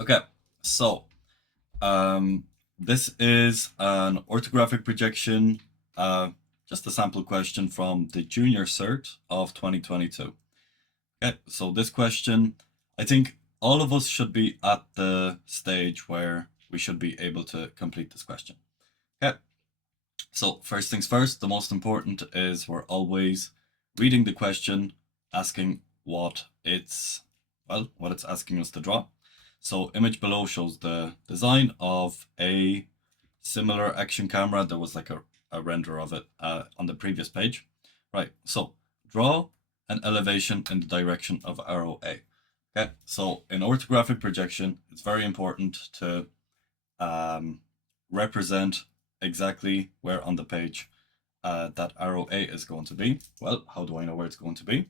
Okay, so um, this is an orthographic projection, uh, just a sample question from the Junior Cert of 2022. Okay, so this question, I think all of us should be at the stage where we should be able to complete this question. Okay, so first things first, the most important is we're always reading the question, asking what it's asking us to draw. So image below shows the design of a similar action camera. There was like a render of it on the previous page. Right, so draw an elevation in the direction of arrow A. Okay, so in orthographic projection, it's very important to um, represent exactly where on the page that arrow A is going to be. Well, how do I know where it's going to be?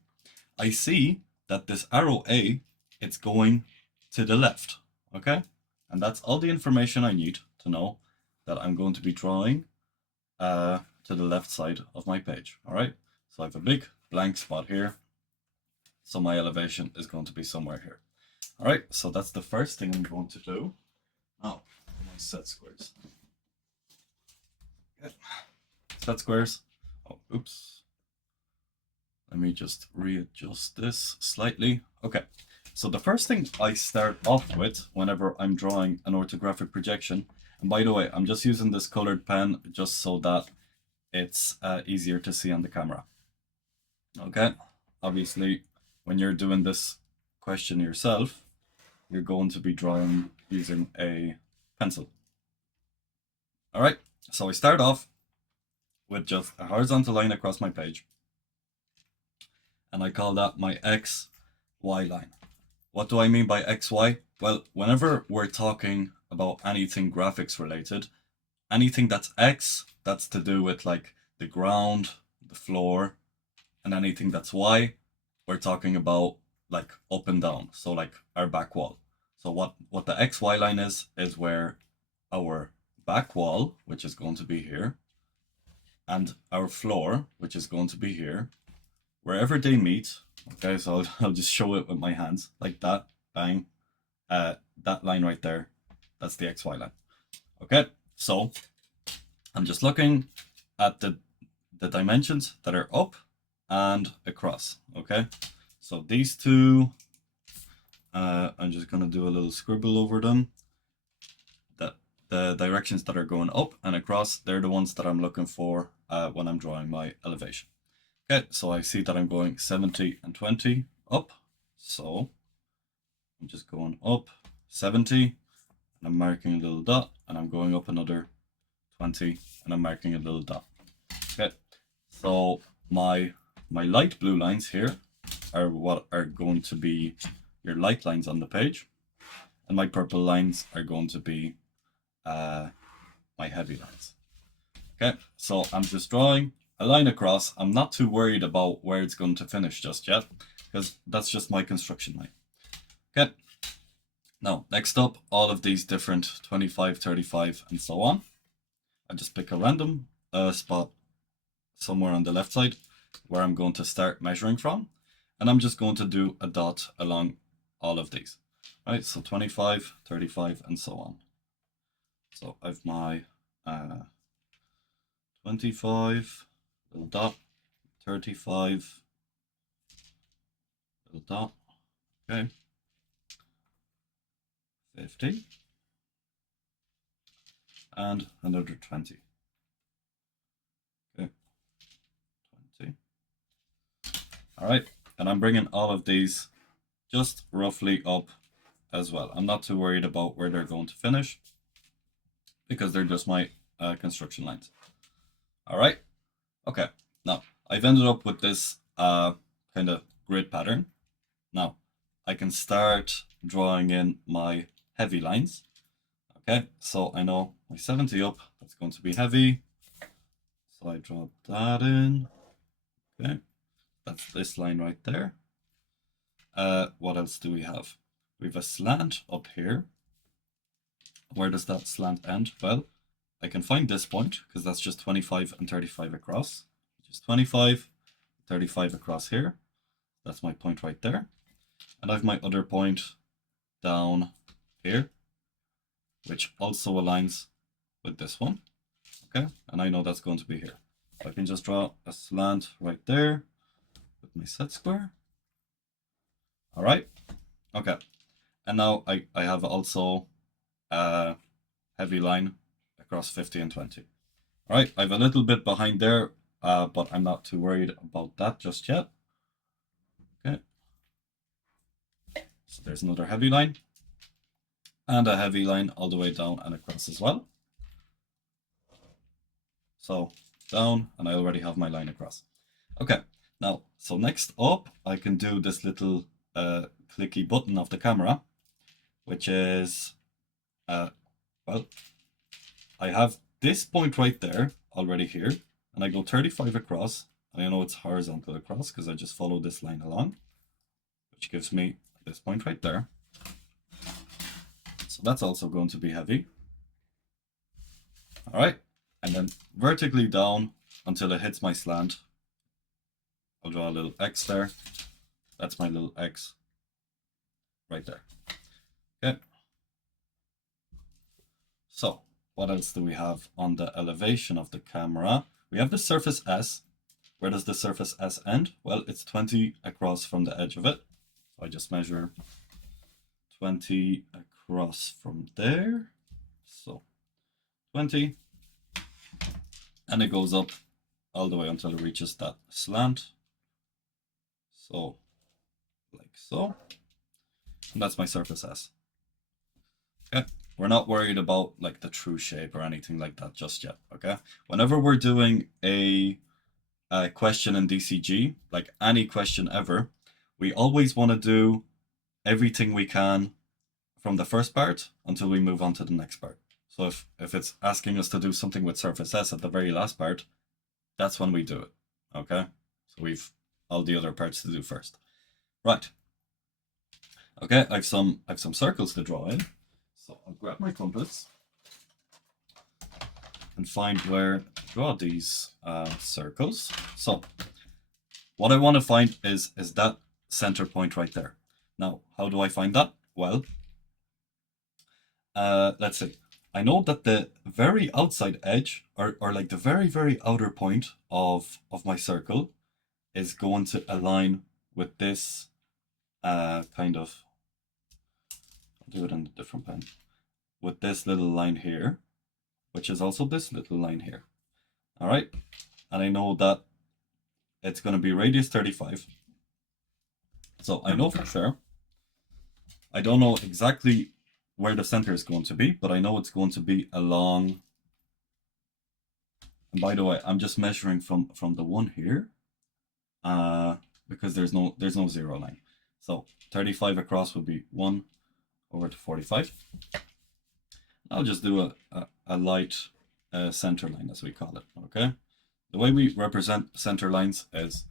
I see that this arrow A, it's going to the left, okay? And that's all the information I need to know that I'm going to be drawing to the left side of my page, all right? So I have a big blank spot here. So my elevation is going to be somewhere here. All right, so that's the first thing I'm going to do. Oh, my set squares. Okay. Set squares. Oh, oops. Let me just readjust this slightly. Okay, so the first thing I start off with whenever I'm drawing an orthographic projection, and by the way, I'm just using this colored pen just so that it's easier to see on the camera. Okay, obviously, when you're doing this question yourself, you're going to be drawing using a pencil. All right, so I start off with just a horizontal line across my page, and I call that my X, Y line. What do I mean by X, Y? Well, whenever we're talking about anything graphics related, anything that's X, that's to do with like the ground, the floor, and anything that's Y, we're talking about like up and down. So like our back wall. So what the XY line is where our back wall, which is going to be here, and our floor, which is going to be here, wherever they meet. Okay, so I'll just show it with my hands like that. Bang. That line right there, that's the XY line. Okay, so I'm just looking at the dimensions that are up and across. Okay, so these two, I'm just gonna do a little scribble over them. The directions that are going up and across, they're the ones that I'm looking for when I'm drawing my elevation. Okay, so I see that I'm going 70 and 20 up. So I'm just going up 70 and I'm marking a little dot, and I'm going up another 20 and I'm marking a little dot. Okay, so my light blue lines here are what are going to be your light lines on the page, and my purple lines are going to be my heavy lines. Okay, so I'm just drawing a line across. I'm not too worried about where it's going to finish just yet, because that's just my construction line. Okay, now next up, all of these different 25, 35, and so on. I just pick a random spot somewhere on the left side where I'm going to start measuring from, and I'm just going to do a dot along all of these. Right, so 25, 35, and so on. So I have my 25, little dot, 35, little dot, okay, 50, and another 20. Okay, 20. All right, and I'm bringing all of these just roughly up as well. I'm not too worried about where they're going to finish because they're just my construction lines. All right, okay, now I've ended up with this kind of grid pattern. Now I can start drawing in my heavy lines. Okay, so I know my 70 up, that's going to be heavy. So I drop that in. Okay, that's this line right there. What else do we have? We have a slant up here. Where does that slant end? Well, I can find this point because that's just 25 and 35 across. Just 25, 35 across here. That's my point right there. And I have my other point down here, which also aligns with this one. Okay, and I know that's going to be here. I can just draw a slant right there with my set square. All right, okay. And now I have also a heavy line across 50 and 20. All right, I have a little bit behind there, but I'm not too worried about that just yet. Okay, so there's another heavy line and a heavy line all the way down and across as well. So down, and I already have my line across. Okay, now, so next up, I can do this little clicky button of the camera, which is, well, I have this point right there already here, and I go 35 across, and I know it's horizontal across because I just follow this line along, which gives me this point right there. So that's also going to be heavy. All right, and then vertically down until it hits my slant. I'll draw a little X there. That's my little X right there. Okay. So what else do we have on the elevation of the camera? We have the surface S. Where does the surface S end? Well, it's 20 across from the edge of it. So I just measure 20 across from there. So 20. And it goes up all the way until it reaches that slant. So, like so. And that's my surface S. Okay. We're not worried about like the true shape or anything like that just yet, okay? Whenever we're doing a question in DCG, like any question ever, we always want to do everything we can from the first part until we move on to the next part. So if it's asking us to do something with surface S at the very last part, that's when we do it, okay? So we've all the other parts to do first. Right. Okay, I've some circles to draw in. So I'll grab my compass and find where to draw these circles. So what I want to find is that center point right there. Now, how do I find that? Well, let's see. I know that the very outside edge, or like the very, very outer point of my circle is going to align with this kind of, I'll do it in a different pen, with this little line here, which is also this little line here. All right, and I know that it's going to be radius 35. So I know for sure. I don't know exactly where the center is going to be, but I know it's going to be along. And by the way, I'm just measuring from the one here, because there's no zero line. So 35 across would be 1 over to 45. I'll just do a light center line, as we call it, okay? The way we represent center lines is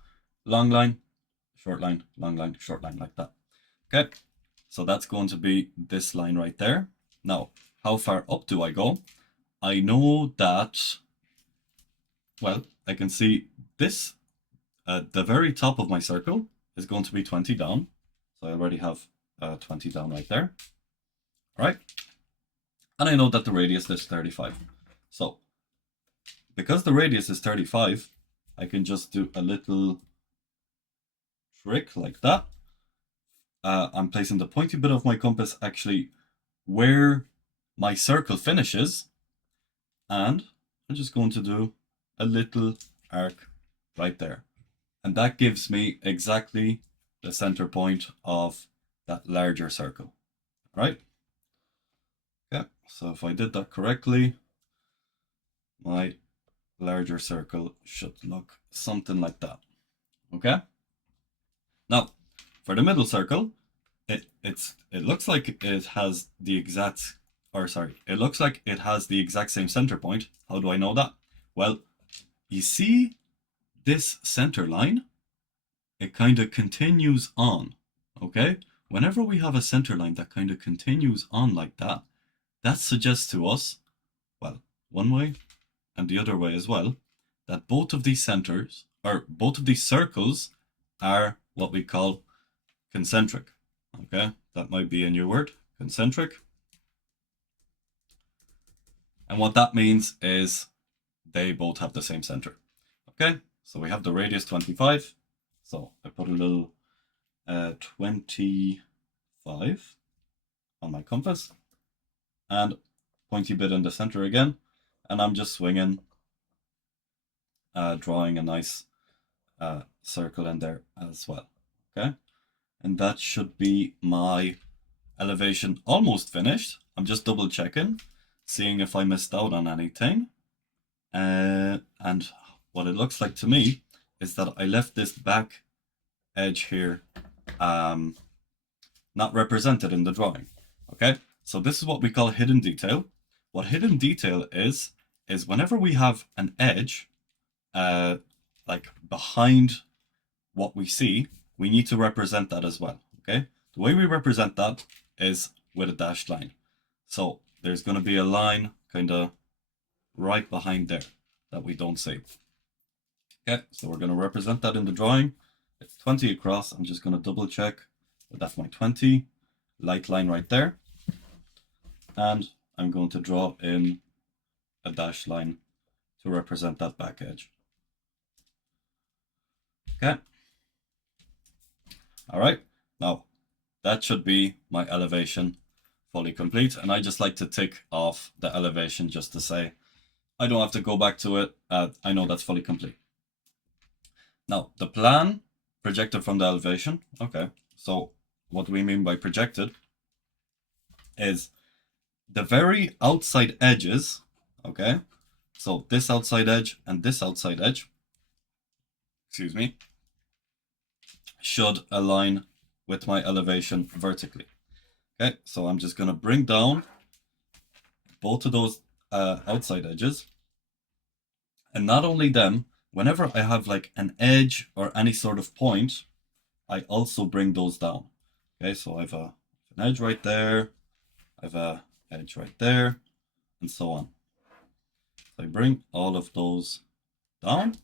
long line, short line, long line, short line, like that. Okay, so that's going to be this line right there. Now, how far up do I go? I know that, well, I can see this, the very top of my circle is going to be 20 down. So I already have 20 down right there. All right. And I know that the radius is 35. So because the radius is 35, I can just do a little trick like that. I'm placing the pointy bit of my compass actually where my circle finishes. And I'm just going to do a little arc right there. And that gives me exactly the center point of that larger circle, right? Okay, so if I did that correctly, my larger circle should look something like that. Okay. Now, for the middle circle, it looks like it has the exact, it looks like it has the exact same center point. How do I know that? Well, you see this center line, it kind of continues on, okay? Whenever we have a center line that kind of continues on like that, that suggests to us, well, one way and the other way as well, that both of these centers, or both of these circles, are what we call concentric, okay? That might be a new word, concentric. And what that means is they both have the same center. Okay, so we have the radius 25. So I put a little 25 on my compass and pointy bit in the center again. And I'm just swinging, drawing a nice circle in there as well. Okay, and that should be my elevation almost finished. I'm just double checking, seeing if I missed out on anything. And what it looks like to me is that I left this back edge here not represented in the drawing. Okay, so this is what we call hidden detail. What hidden detail is whenever we have an edge like behind what we see, we need to represent that as well. Okay, the way we represent that is with a dashed line. So there's going to be a line kind of right behind there that we don't see. Okay, so we're going to represent that in the drawing. It's 20 across. I'm just going to double check that that's my 20 light line right there. And I'm going to draw in a dashed line to represent that back edge. Okay. All right. Now that should be my elevation fully complete. And I just like to tick off the elevation just to say, I don't have to go back to it. I know that's fully complete. Now the plan projected from the elevation. Okay. So what do we mean by projected is the very outside edges. Okay. So this outside edge and this outside edge, excuse me, should align with my elevation vertically. Okay, so I'm just going to bring down both of those outside edges. And not only them, whenever I have like an edge or any sort of point, I also bring those down. Okay, so I have an edge right there, I have an edge right there, and so on. So I bring all of those down.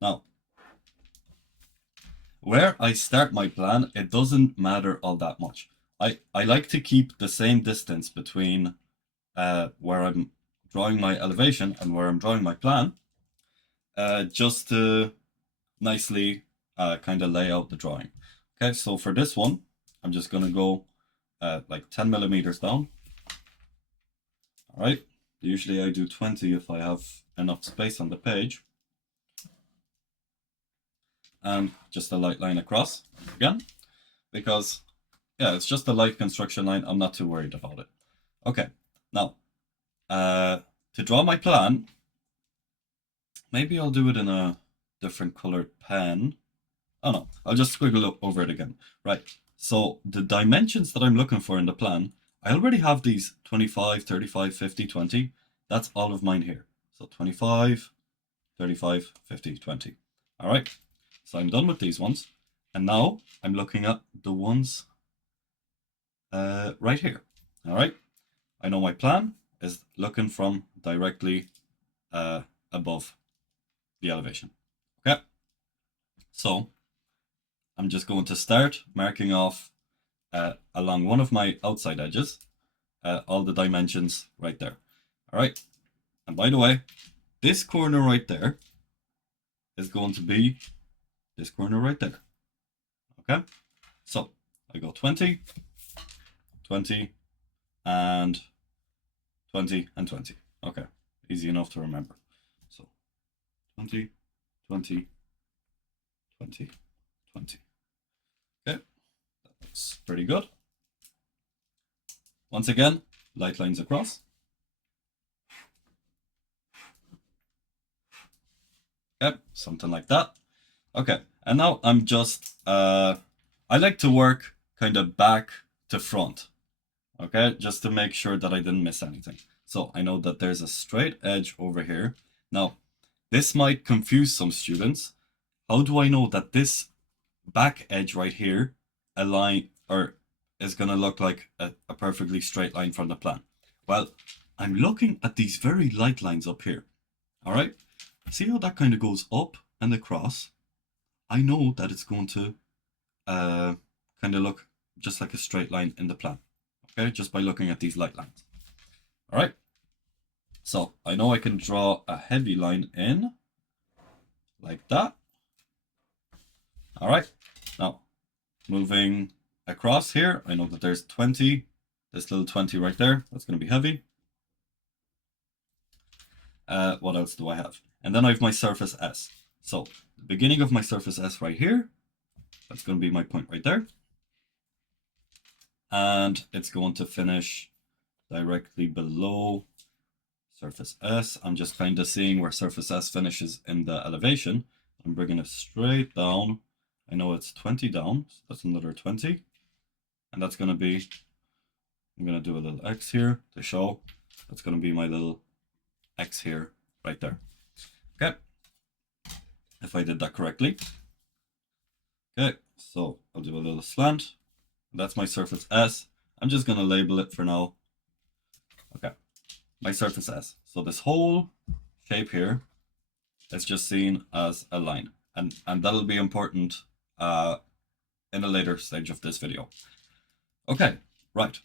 Now, where I start my plan, it doesn't matter all that much. I like to keep the same distance between where I'm drawing my elevation and where I'm drawing my plan, just to nicely kind of lay out the drawing. Okay, so for this one, I'm just going to go like 10 millimeters down. All right, usually I do 20 if I have enough space on the page. And just a light line across again, because yeah, it's just a light construction line. I'm not too worried about it. Okay, now to draw my plan, maybe I'll do it in a different colored pen. Oh no, I'll just squiggle over it again. Right, so the dimensions that I'm looking for in the plan, I already have these 25, 35, 50, 20. That's all of mine here. So 25, 35, 50, 20. All right, so I'm done with these ones. And now I'm looking at the ones right here. All right, I know my plan is looking from directly above the elevation. Okay, so I'm just going to start marking off along one of my outside edges all the dimensions right there. All right, and by the way, this corner right there is going to be this corner right there. Okay, so I go 20, 20, and 20, and 20. Okay, easy enough to remember. So 20, 20, 20, 20. Okay, that looks pretty good. Once again, light lines across. Okay, something like that. Okay, and now I'm just, I like to work kind of back to front. Okay, just to make sure that I didn't miss anything. So I know that there's a straight edge over here. Now, this might confuse some students. How do I know that this back edge right here align or is going to look like a perfectly straight line from the plan? Well, I'm looking at these very light lines up here. All right, see how that kind of goes up and across? I know that it's going to kind of look just like a straight line in the plan. Okay, just by looking at these light lines. All right, So I know I can draw a heavy line in like that. All right, now moving across here, I know that there's 20, this little 20 right there, that's going to be heavy. What else do I have? And then I have my surface S. So the beginning of my surface S right here, that's going to be my point right there. And it's going to finish directly below surface S. I'm just kind of seeing where surface S finishes in the elevation. I'm bringing it straight down. I know it's 20 down, so that's another 20. And that's going to be, I'm going to do a little X here to show. That's going to be my little X here, right there. Okay, if I did that correctly. Okay, so I'll do a little slant. That's my surface S. I'm just going to label it for now. Okay, my surface S. So this whole shape here is just seen as a line. And that'll be important in a later stage of this video. Okay, right.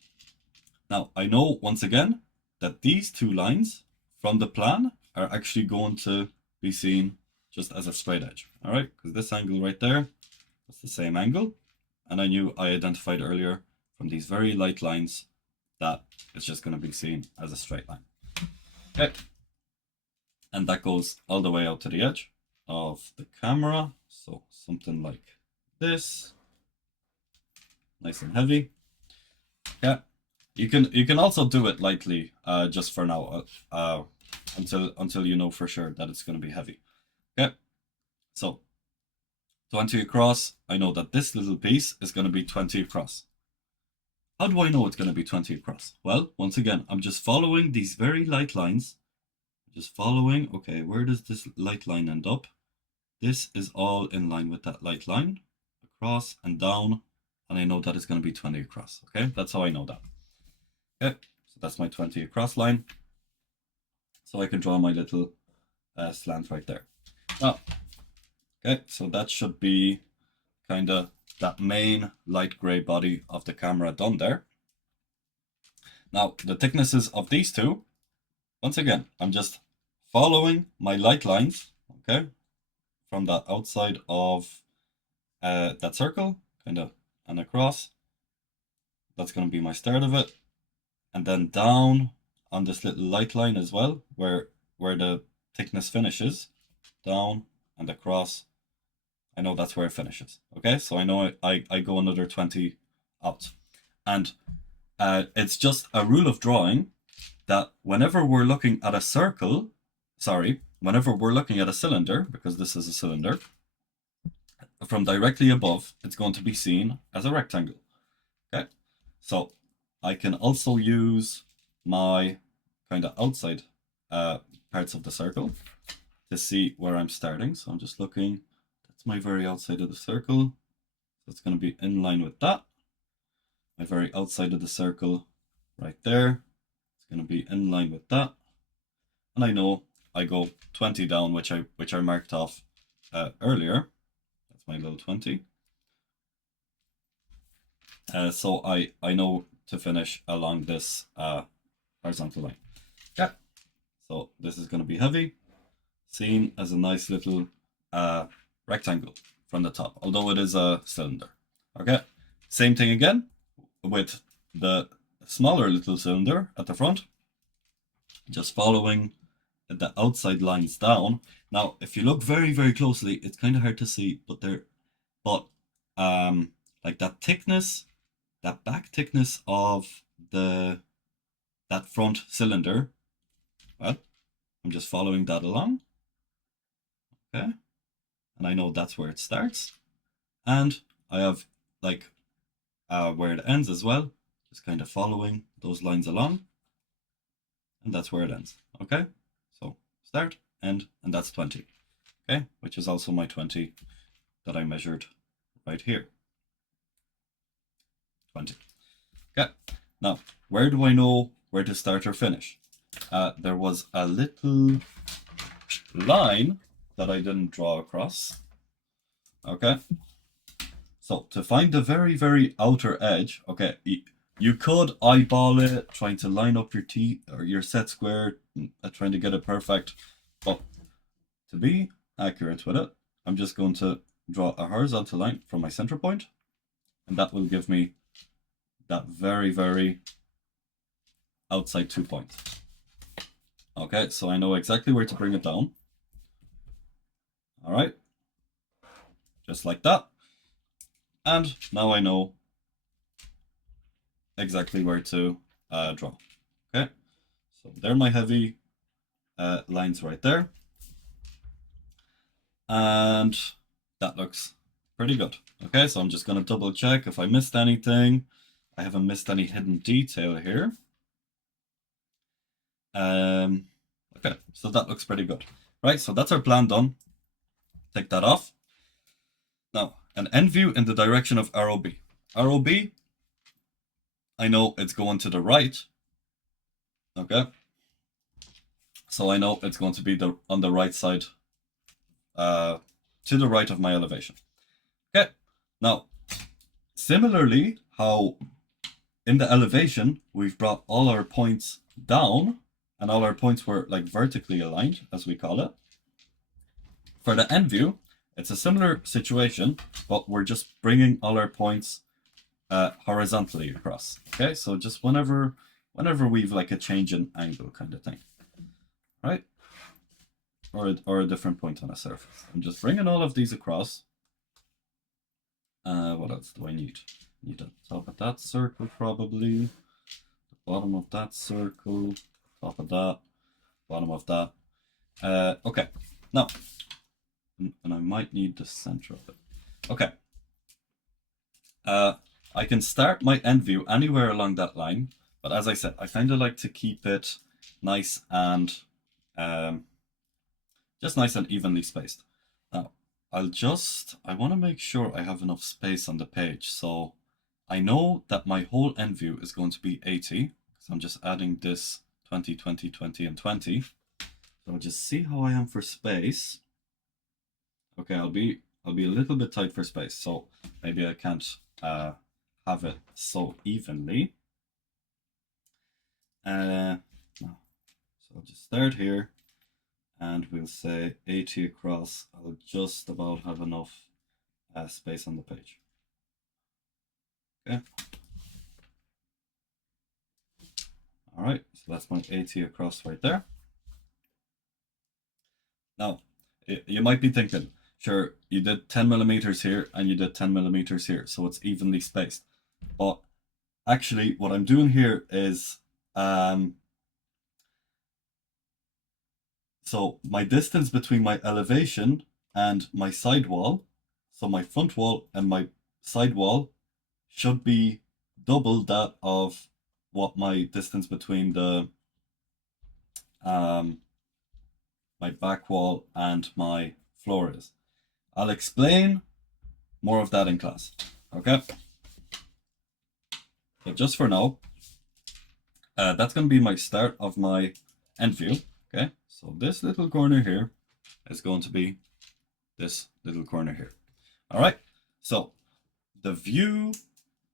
Now, I know once again that these two lines from the plan are actually going to be seen just as a straight edge. All right, because this angle right there, that's the same angle. And I knew I identified earlier from these very light lines that it's just going to be seen as a straight line. Okay. And that goes all the way out to the edge of the camera. So something like this. Nice and heavy. Yeah. You can also do it lightly just for now until you know for sure that it's going to be heavy. Okay. So 20 across, I know that this little piece is going to be 20 across. How do I know it's going to be 20 across? Well, once again, I'm just following these very light lines. Just following, okay, where does this light line end up? This is all in line with that light line, across and down, and I know that it's going to be 20 across, okay? That's how I know that. Okay, so that's my 20 across line. So I can draw my little slant right there. Now, okay, so that should be kind of that main light gray body of the camera done there. Now, the thicknesses of these two, once again, I'm just following my light lines, okay, from the outside of that circle, kind of, and across. That's going to be my start of it. And then down on this little light line as well, where the thickness finishes, down and across. I know that's where it finishes. Okay, so I know I go another 20 out. And it's just a rule of drawing that whenever we're looking at a circle, whenever we're looking at a cylinder, because this is a cylinder, from directly above, it's going to be seen as a rectangle. Okay, so I can also use my kind of outside parts of the circle to see where I'm starting. So I'm just looking, that's my very outside of the circle. So it's going to be in line with that. My very outside of the circle right there, it's going to be in line with that. And I know I go 20 down, which I marked off earlier. That's my little 20. So I know to finish along this horizontal line. Yeah. So this is going to be heavy, seen as a nice little rectangle from the top, although it is a cylinder. Okay. Same thing again with the smaller little cylinder at the front. Just following the outside lines down. Now, if you look very, very closely, it's kind of hard to see, but like that thickness, that back thickness of that front cylinder, well, I'm just following that along. Okay. And I know that's where it starts. And I have like where it ends as well. Just kind of following those lines along. And that's where it ends. Okay. So start, end, and that's 20. Okay. Which is also my 20 that I measured right here. 20. Okay. Now, where do I know where to start or finish? There was a little line that I didn't draw across. Okay. So to find the very, very outer edge, okay, You could eyeball it, trying to line up your T or your set square, trying to get it perfect. But to be accurate with it, I'm just going to draw a horizontal line from my center point, and that will give me that very, very outside 2 points. Okay, so I know exactly where to bring it down. All right, just like that. And now I know exactly where to draw. Okay, so they're my heavy lines right there. And that looks pretty good. Okay, so I'm just going to double check if I missed anything. I haven't missed any hidden detail here. Okay, so that looks pretty good. Right, so that's our plan done. Take that off. Now, an end view in the direction of arrow B. Arrow B, I know it's going to the right. Okay, so I know it's going to be on the right side, to the right of my elevation. Okay, now, similarly, how in the elevation, we've brought all our points down, and all our points were like vertically aligned, as we call it. For the end view, it's a similar situation, but we're just bringing all our points horizontally across. Okay, so just whenever we've like a change in angle kind of thing, right? Or a different point on a surface. I'm just bringing all of these across. What else do I need? Need the top of that circle probably. The bottom of that circle. Top of that. Bottom of that. Okay. Now, and I might need the center of it. Okay. I can start my end view anywhere along that line, but as I said, I kind of like to keep it nice and just nice and evenly spaced. Now, I want to make sure I have enough space on the page, so I know that my whole end view is going to be 80, because I'm just adding this 20, 20, 20, and 20. So I'll just see how I am for space. Okay, I'll be a little bit tight for space, so maybe I can't have it so evenly. So I'll just start here, and we'll say 80 across. I'll just about have enough space on the page. Okay. All right, so that's my 80 across right there. Now, you might be thinking, sure, you did 10 millimeters here and you did 10 millimeters here, so it's evenly spaced. But actually, what I'm doing here is, so my distance between my elevation and my sidewall, so my front wall and my sidewall, should be double that of what my distance between the my back wall and my floor is. I'll explain more of that in class, okay? But just for now, that's going to be my start of my end view, okay? So this little corner here is going to be this little corner here. All right, so the view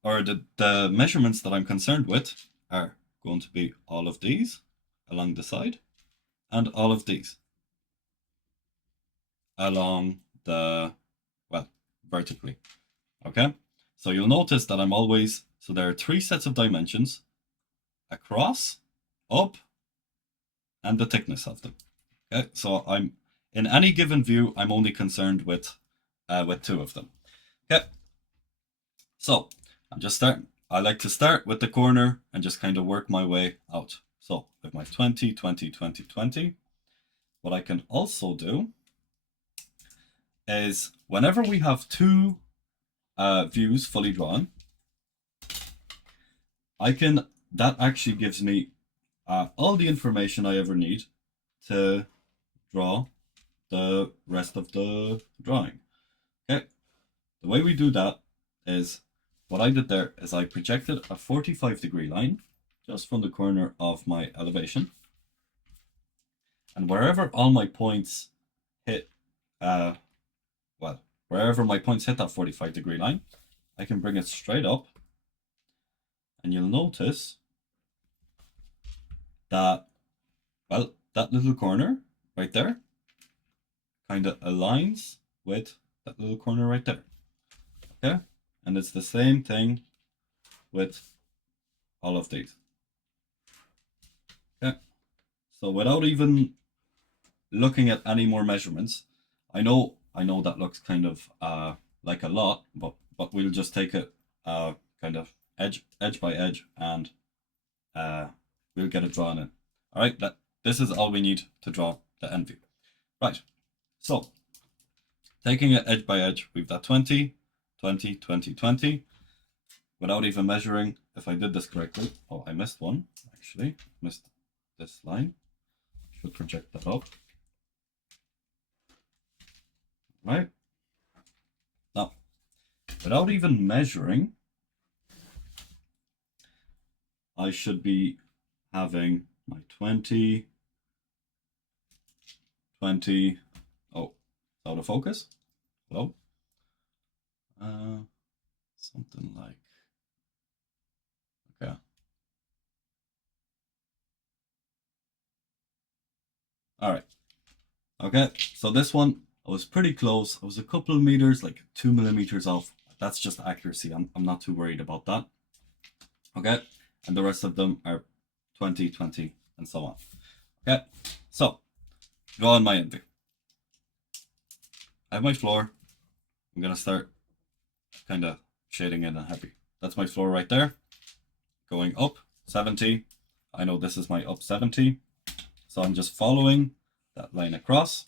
or the measurements that I'm concerned with are going to be all of these along the side and all of these along the, well, vertically, okay? So you'll notice that so there are 3 sets of dimensions: across, up, and the thickness of them. Okay, so in any given view, I'm only concerned with 2 of them. Okay, so I like to start with the corner and just kind of work my way out. So with my 20, 20, 20, 20, what I can also do is whenever we have 2 views fully drawn, that actually gives me all the information I ever need to draw the rest of the drawing. Okay, the way we do that is, what I did there is I projected a 45-degree line just from the corner of my elevation, and wherever all my points hit, wherever my points hit that 45-degree line, I can bring it straight up and you'll notice that, well, that little corner right there kind of aligns with that little corner right there. Okay, and it's the same thing with all of these. Okay, so without even looking at any more measurements, I know that looks kind of like a lot, but we'll just take it kind of edge by edge, and we'll get it drawn in. All right, this is all we need to draw the end view. Right, so taking it edge by edge, we've got 20, 20, 20, 20. Without even measuring, if I did this correctly, oh, I missed one, actually. Missed this line. Should project that up. Right? Now, without even measuring, I should be having my 20, 20, oh, out of focus. Hello? Something like, okay. All right. Okay, so this one, I was pretty close. I was a couple of meters, like 2 millimeters off. That's just accuracy. I'm not too worried about that. Okay, and the rest of them are 20, 20, and so on. Okay, so drawing my end view. I have my floor. I'm gonna start kind of shading in and happy. That's my floor right there. Going up 70. I know this is my up 70. So I'm just following that line across.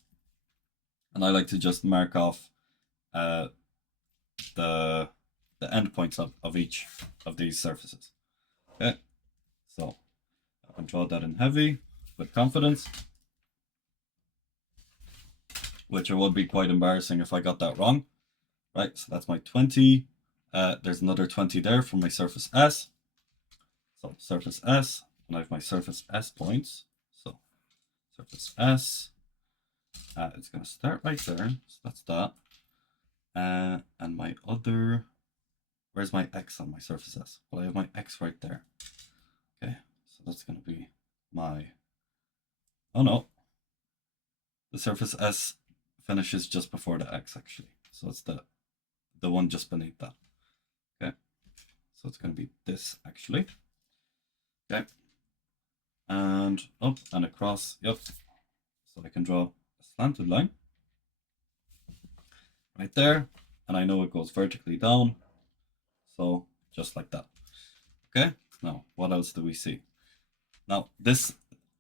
And I like to just mark off the endpoints of each of these surfaces. Okay, so I can draw that in heavy with confidence, which it would be quite embarrassing if I got that wrong. Right, so that's my 20. There's another 20 there for my surface S. So surface S, and I have my surface S points. So surface S, it's going to start right there. So that's that. And my other, where's my X on my surface S? Well, I have my X right there. Okay, so that's going to be my, oh no, the surface S finishes just before the X actually. So it's the one just beneath that. Okay, so it's going to be this actually. Okay, and up and across, yep. So I can draw a slanted line right there, and I know it goes vertically down, so just like that. Okay, now what else do we see? Now this,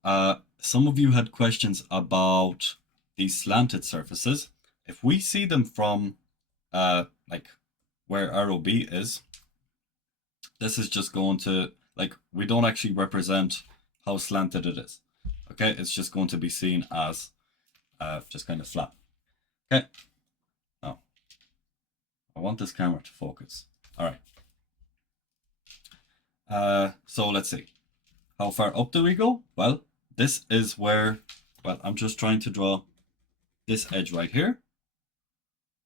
some of you had questions about these slanted surfaces. If we see them from like where arrow B is, this is just going to, like, we don't actually represent how slanted it is. Okay, it's just going to be seen as just kind of flat. Okay, now I want this camera to focus. All right. So let's see. How far up do we go? Well, this is where, well, I'm just trying to draw this edge right here.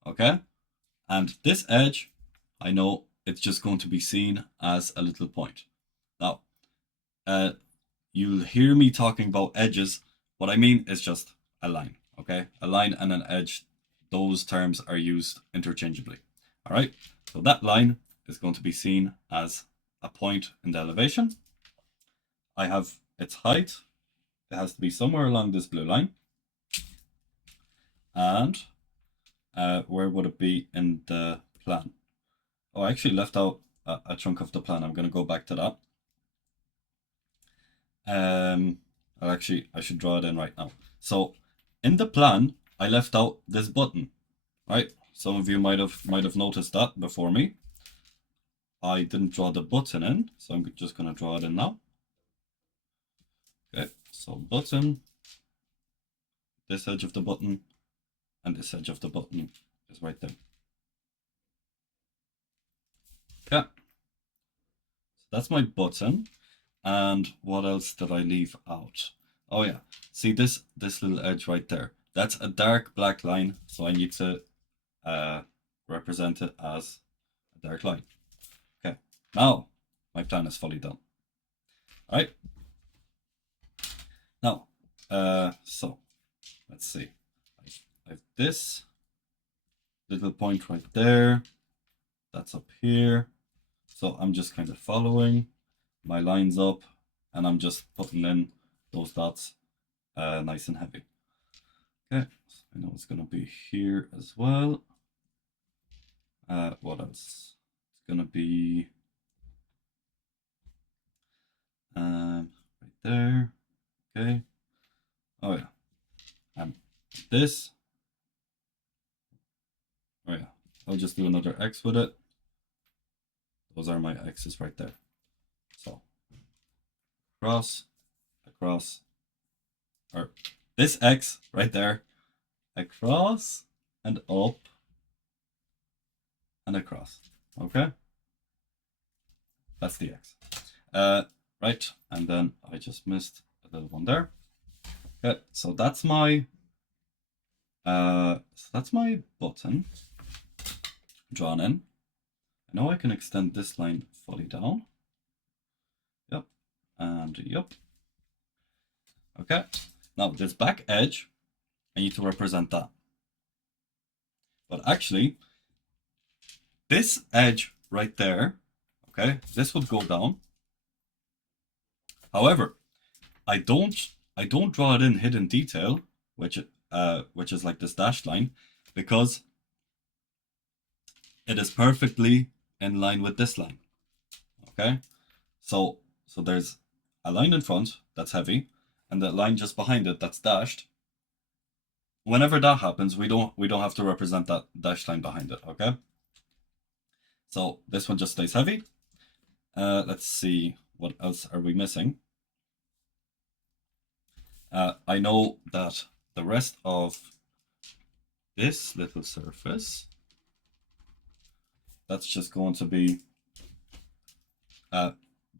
Okay, and this edge, I know it's just going to be seen as a little point. Now, you'll hear me talking about edges. What I mean is just a line, okay? A line and an edge, those terms are used interchangeably. All right, so that line is going to be seen as a point in the elevation. I have its height. It has to be somewhere along this blue line. And where would it be in the plan? Oh, I actually left out a chunk of the plan. I'm going to go back to that. I should draw it in right now. So in the plan, I left out this button, right? Some of you might have noticed that before me. I didn't draw the button in, so I'm just going to draw it in now. Okay, so button, this edge of the button, and this edge of the button is right there. Okay, so that's my button. And what else did I leave out? Oh yeah, see this little edge right there? That's a dark black line, so I need to represent it as a dark line. Okay, now my plan is fully done. All right. Now, so let's see. I have this little point right there. That's up here. So I'm just kind of following my lines up, and I'm just putting in those dots nice and heavy. Okay, so I know it's going to be here as well. What else? It's going to be right there. Okay. Oh yeah. And this. Oh yeah. I'll just do another X with it. Those are my X's right there. So across, across, or this X right there, across and up and across. Okay. That's the X. Right, and then I just missed a little one there. Okay, so that's my button drawn in. I know I can extend this line fully down. Yep, and yep. Okay, now this back edge, I need to represent that. But actually, this edge right there, okay, this would go down. However, I don't draw it in hidden detail, which is like this dashed line, because it is perfectly in line with this line. Okay, so there's a line in front that's heavy, and the line just behind it that's dashed. Whenever that happens, we don't have to represent that dashed line behind it. Okay, so this one just stays heavy. Let's see, what else are we missing? I know that the rest of this little surface, that's just going to be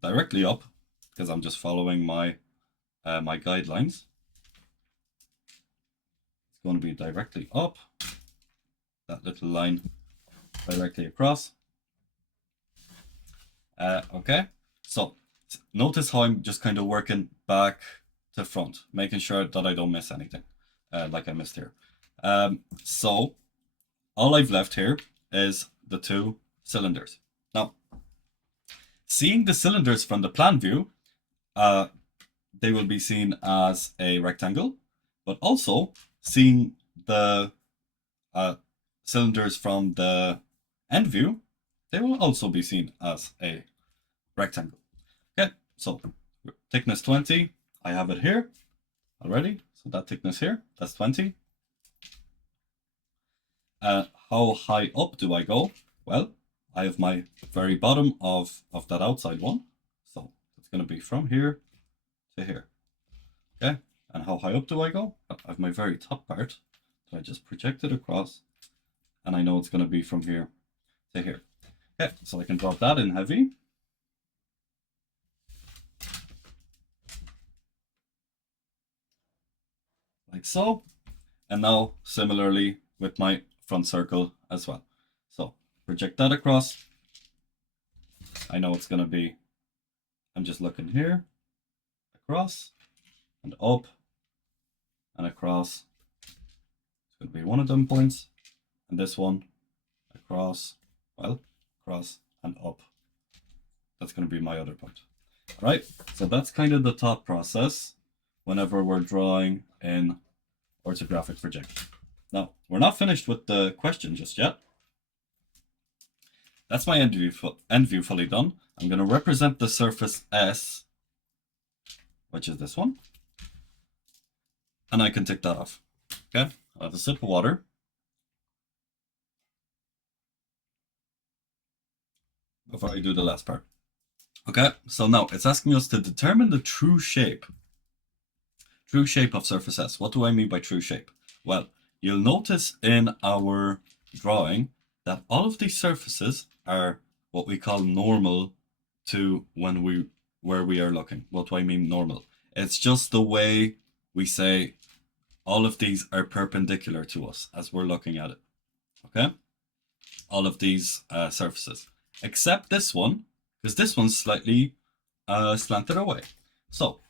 directly up, because I'm just following my my guidelines. It's going to be directly up, that little line directly across. Okay, so notice how I'm just kind of working back to front, making sure that I don't miss anything, like I missed here. So all I've left here is the two cylinders. Now, seeing the cylinders from the plan view, they will be seen as a rectangle, but also seeing the cylinders from the end view, they will also be seen as a rectangle. Okay, so thickness 20, I have it here already. So that thickness here, that's 20. How high up do I go? Well, I have my very bottom of that outside one. So it's going to be from here to here. Okay, and how high up do I go? I have my very top part that I just projected across, and I know it's going to be from here to here. Okay, so I can drop that in heavy. Like so. And now similarly with my front circle as well. So project that across. I know it's going to be, I'm just looking here, across and up and across. It's going to be one of them points, and this one across, well, across and up. That's going to be my other point. All right, so that's kind of the thought process whenever we're drawing in orthographic projection. Now, we're not finished with the question just yet. That's my end view fully done. I'm going to represent the surface S, which is this one. And I can tick that off. Okay, I'll have a sip of water. Before I do the last part. Okay, so now it's asking us to determine the true shape. True shape of surface S. What do I mean by true shape? Well, you'll notice in our drawing that all of these surfaces are what we call normal to where we are looking. What do I mean normal? It's just the way we say all of these are perpendicular to us as we're looking at it. Okay? All of these surfaces. Except this one, because this one's slightly slanted away. So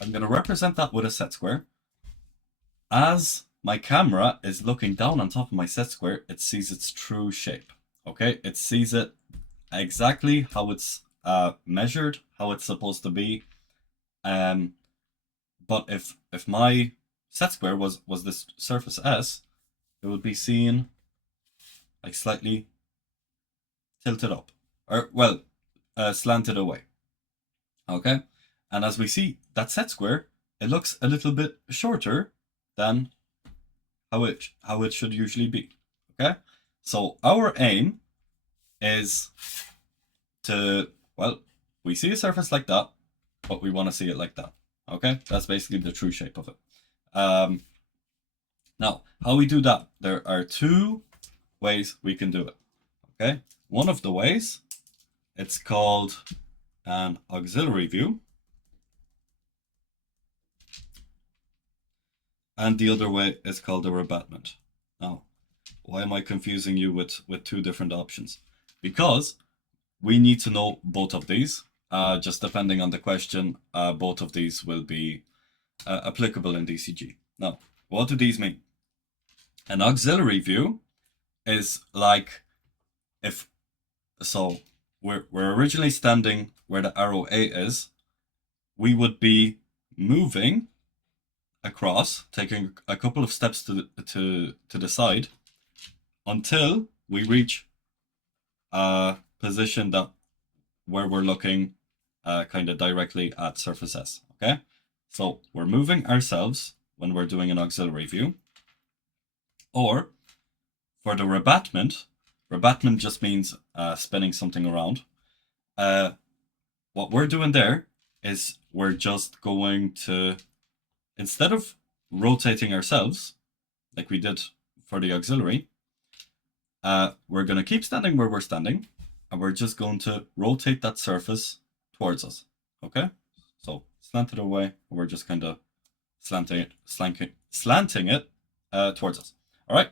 I'm going to represent that with a set square. As my camera is looking down on top of my set square, it sees its true shape. Okay, it sees it exactly how it's measured, how it's supposed to be. But if my set square was this surface S, it would be seen like slightly tilted up, or well, slanted away. Okay, and as we see that set square, it looks a little bit shorter than how it should usually be. Okay, so our aim is to, well, we see a surface like that, but we want to see it like that. Okay, that's basically the true shape of it. Now, how we do that, there are two ways we can do it. Okay, one of the ways, it's called an auxiliary view, and the other way is called a rebatment. Now, why am I confusing you with two different options? Because we need to know both of these. Just depending on the question, both of these will be applicable in DCG. Now, what do these mean? An auxiliary view is like, if so, we're originally standing where the arrow A is, we would be moving across, taking a couple of steps to the side until we reach a position that where we're looking kind of directly at surface S. Okay, so we're moving ourselves when we're doing an auxiliary view. Or for the rebatment just means spinning something around. What we're doing there is we're just going to, instead of rotating ourselves like we did for the auxiliary, we're going to keep standing where we're standing, and we're just going to rotate that surface towards us. Okay, so slant it away, and we're just kind of slanting it towards us. All right.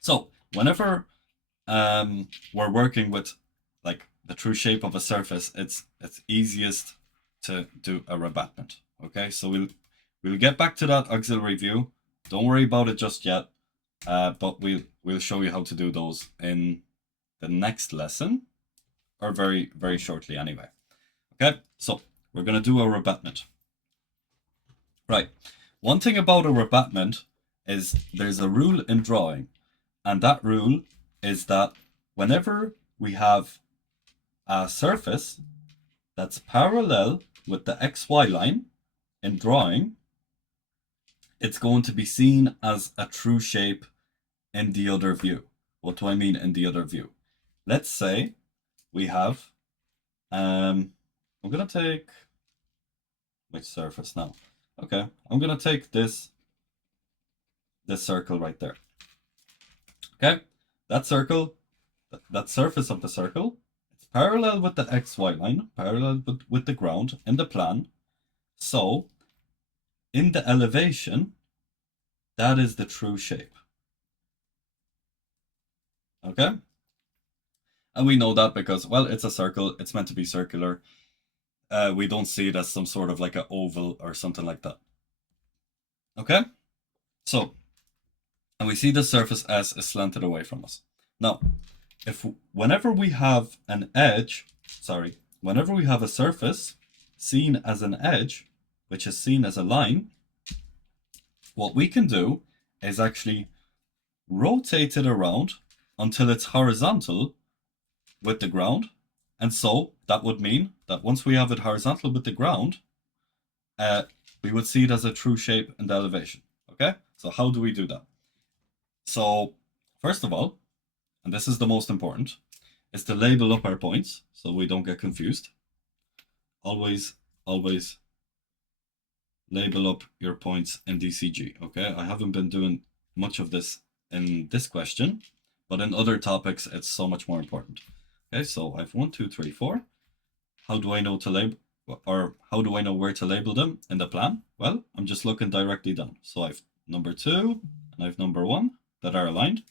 So whenever we're working with like the true shape of a surface, it's easiest to do a rebatment. Okay, so we'll get back to that auxiliary view. Don't worry about it just yet, but we'll show you how to do those in the next lesson, or very, very shortly anyway. Okay, so we're going to do a rebatment. Right, one thing about a rebatment is there's a rule in drawing, and that rule is that whenever we have a surface that's parallel with the XY line in drawing, it's going to be seen as a true shape in the other view. What do I mean in the other view? Let's say we have, I'm going to take, which surface now? Okay, I'm going to take this circle right there. Okay, that circle, that surface of the circle, it's parallel with the XY line, parallel with the ground in the plan. So in the elevation, that is the true shape. Okay? And we know that because, well, it's a circle, it's meant to be circular. We don't see it as some sort of like an oval or something like that. Okay? So, and we see the surface S is slanted away from us. Now, whenever we have an edge, whenever we have a surface seen as an edge, which is seen as a line, what we can do is actually rotate it around until it's horizontal with the ground. And so that would mean that once we have it horizontal with the ground, we would see it as a true shape in the elevation. Okay, so how do we do that? So first of all, and this is the most important, is to label up our points so we don't get confused. Always label up your points in DCG. Okay, I haven't been doing much of this in this question, but in other topics it's so much more important. Okay, so I have 1, 2, 3, 4. How do I know to label, or how do I know where to label them in the plan? Well, I'm just looking directly down. So I have number 2 and I have number 1 that are aligned.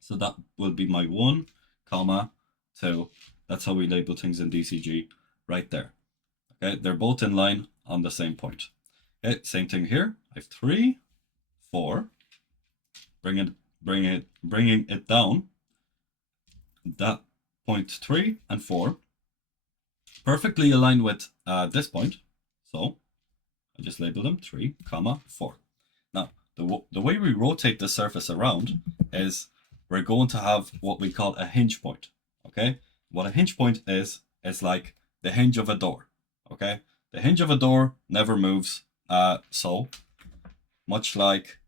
So that will be my 1, 2, That's how we label things in DCG right there. Okay, they're both in line on the same point. Okay, same thing here. I have 3, 4. Bringing it down. That point 3 and 4 perfectly aligned with this point. So I just label them 3, 4. Now, the way we rotate the surface around is we're going to have what we call a hinge point. Okay, what a hinge point is like the hinge of a door. Okay, the hinge of a door never moves. So much like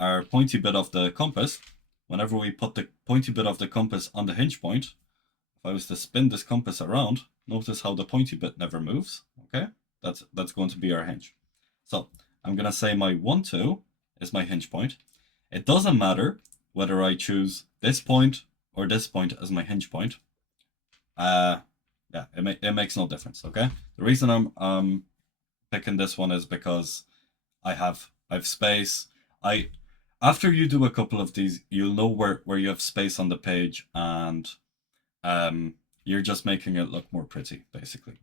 our pointy bit of the compass, whenever we put the pointy bit of the compass on the hinge point, if I was to spin this compass around, notice how the pointy bit never moves. Okay, that's going to be our hinge. So I'm going to say my 1, 2 is my hinge point. It doesn't matter whether I choose this point or this point as my hinge point. Yeah, it makes no difference. Okay, the reason I'm picking this one is because I've space. After you do a couple of these, you'll know where you have space on the page, and you're just making it look more pretty, basically.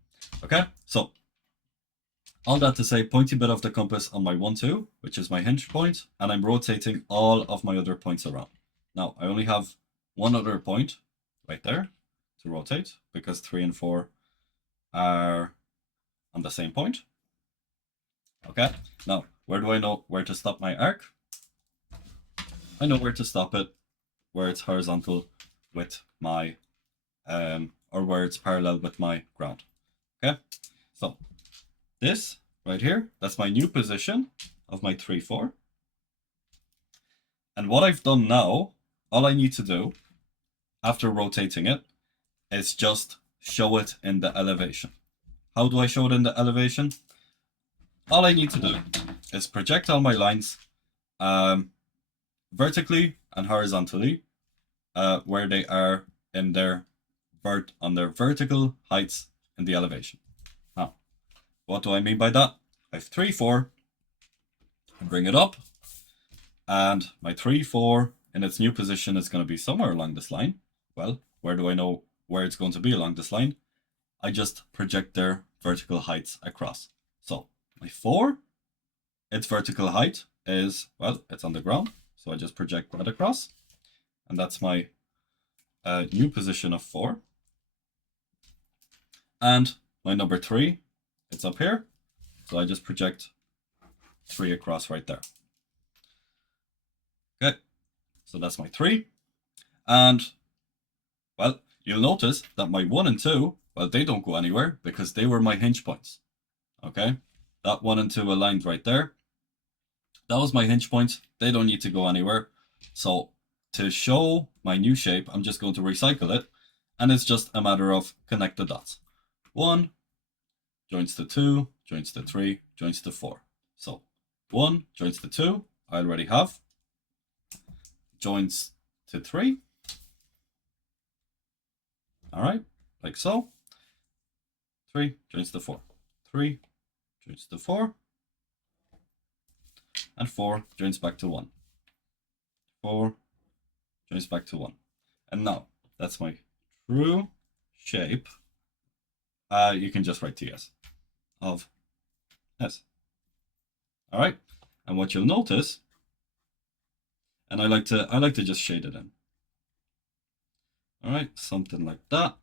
Okay, so all that to say, pointy bit of the compass on my 1, 2, which is my hinge point, and I'm rotating all of my other points around. Now, I only have one other point right there to rotate, because 3 and 4 are on the same point. Okay, now, where do I know where to stop my arc? I know where to stop it, where it's horizontal with my, or where it's parallel with my ground. Okay, so this right here, that's my new position of my 3, 4. And what I've done now, all I need to do after rotating it is just show it in the elevation. How do I show it in the elevation? All I need to do is project all my lines vertically and horizontally where they are in their on their vertical heights in the elevation. Now, what do I mean by that? I have 3, 4, bring it up, and my 3, 4 in its new position is going to be somewhere along this line. Well, where do I know where it's going to be along this line? I just project their vertical heights across. So my 4, its vertical height is, well, it's on the ground. So I just project that across. And that's my new position of 4. And my number 3, it's up here. So I just project 3 across right there. Okay, so that's my 3. And, well, you'll notice that my 1 and 2, well, they don't go anywhere because they were my hinge points. Okay, that 1 and 2 aligned right there. That was my hinge point. They don't need to go anywhere. So to show my new shape, I'm just going to recycle it. And it's just a matter of connect the dots. 1 joins to 2, joins to 3, joins to 4. So 1 joins to 2, I already have. Joins to 3. All right, like so. 3 joins to 4. 3 joins to 4. And 4 joins back to 1. 4 joins back to 1. And now, that's my true shape. You can just write TS of S. All right, and what you'll notice, and I like to just shade it in. All right, something like that.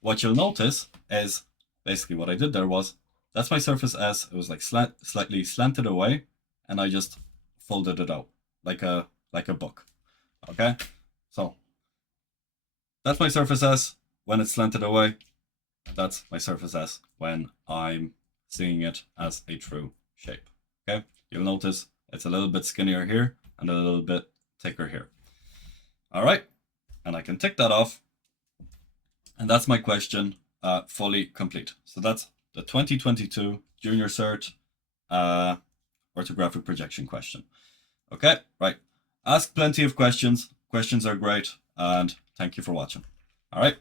What you'll notice is basically what I did there was, that's my surface S. It was like slightly slanted away, and I just folded it out like a book. Okay, so that's my surface S when it's slanted away. That's my surface S when I'm seeing it as a true shape. Okay, you'll notice it's a little bit skinnier here and a little bit thicker here. All right, and I can tick that off, and that's my question fully complete. So that's the 2022 Junior Cert orthographic projection question. Okay, right. Ask plenty of questions. Questions are great, and thank you for watching. All right.